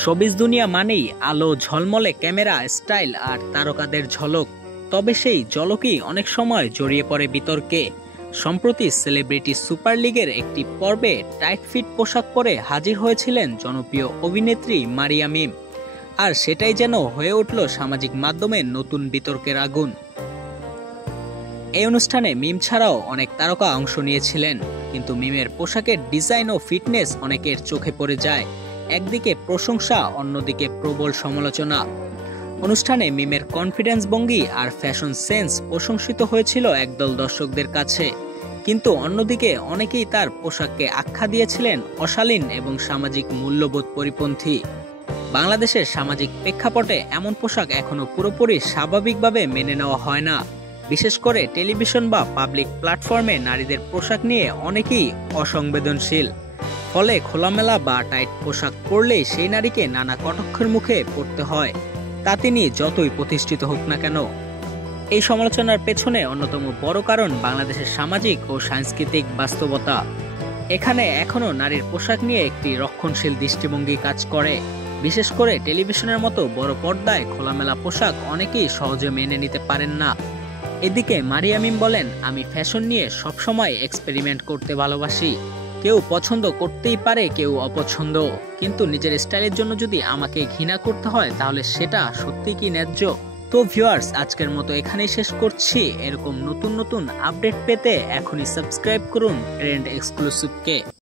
Showbiz দুনিয়া মানেই আলো ঝলমলে ক্যামেরা স্টাইল আর তারকাদের ঝলক। তবে সেই ঝলকই অনেক সময় জড়িয়ে পড়ে বিতর্কে। সম্প্রতি সেলিব্রিটি সুপার লিগের একটি পর্বে টাইট ফিট পোশাক পরে হাজির হয়েছিলেন জনপ্রিয় অভিনেত্রী মারিয়া মিম। আর সেটাই যেন হয়ে উঠল সামাজিক মাধ্যমে নতুন বিতর্কের আগুন। এই অনুষ্ঠানে মিম ছাড়াও অনেক তারকা অংশ নিয়েছিলেন, কিন্তু মিমের পোশাকের ডিজাইন ও ফিটনেস অনেকের চোখে পড়ে যায়। একদিকে প্রশংসা, অন্যদিকে প্রবল সমালোচনা। অনুষ্ঠানে মিমের কনফিডেন্স ভঙ্গি আর ফ্যাশন সেন্স প্রশংসিত হয়েছিল একদল দর্শকদের কাছে, কিন্তু অন্যদিকে অনেকেই তার পোশাককে আখ্যা দিয়েছিলেন অশালীন এবং সামাজিক মূল্যবোধ পরিপন্থী। বাংলাদেশের সামাজিক প্রেক্ষাপটে এমন পোশাক এখনো পুরোপুরি স্বাভাবিকভাবে মেনে নেওয়া হয় না। বিশেষ করে টেলিভিশন বা পাবলিক প্ল্যাটফর্মে নারীদের পোশাক নিয়ে অনেকেই অসংবেদনশীল। ফলে খোলামেলা বা টাইট পোশাক পরলেই সেই নারীকে নানা কটাক্ষের মুখে পড়তে হয়, তা তিনি যতই প্রতিষ্ঠিত হোক না কেন। এই সমালোচনার পেছনে অন্যতম বড় কারণ বাংলাদেশের সামাজিক ও সাংস্কৃতিক বাস্তবতা। এখানে এখনো নারীর পোশাক নিয়ে একটি রক্ষণশীল দৃষ্টিভঙ্গি কাজ করে। বিশেষ করে টেলিভিশনের মতো বড় পর্দায় খোলামেলা পোশাক অনেকেই সহজে মেনে নিতে পারেন না। এদিকে মারিয়া মিম বলেন, আমি ফ্যাশন নিয়ে সবসময় এক্সপেরিমেন্ট করতে ভালোবাসি। কেউ পছন্দ করতেই পারে, কেউ অপছন্দ, কিন্তু নিজের স্টাইলের জন্য যদি আমাকে ঘৃণা করতে হয় তাহলে সেটা সত্যি কি ন্যায্য? তো ভিউয়ার্স, আজকের মতো এখানেই শেষ করছি। এরকম নতুন নতুন আপডেট পেতে এখনই সাবস্ক্রাইব করুন ট্রেন্ড এক্সক্লুসিভকে।